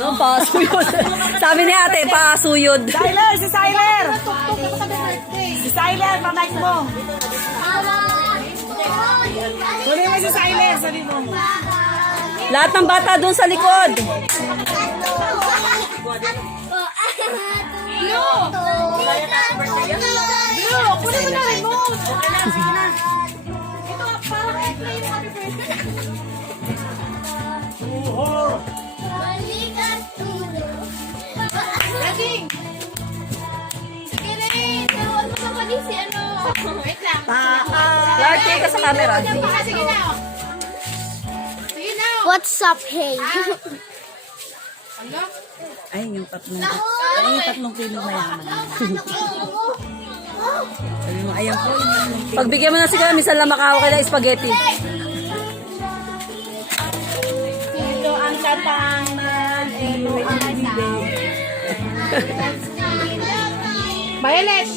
Ano, pasuyod. Sabi ni ate, pasuyod. Siler, si Siler. Si Siler, pamay mo. Kunin mo si Siler, sabi mo. Lahat ng bata doon sa likod. Blue, kunin mo na remote. Ito, parang airplane yung happy birthday. Lasing. Sige na eh. Tawag mo sa pati si ano. Wait lang. Clark, ka sa camera. Sige na. Sige na. What's up, hey? Ay, yung tatlong kilo mayaman. Sabi mo, ayan po, yung tatlong kilo. Pagbigyan mo na siguro, minsan lang makahawa kayo ng spaghetti. Ito ang katangan, ito ang bibig. Violet.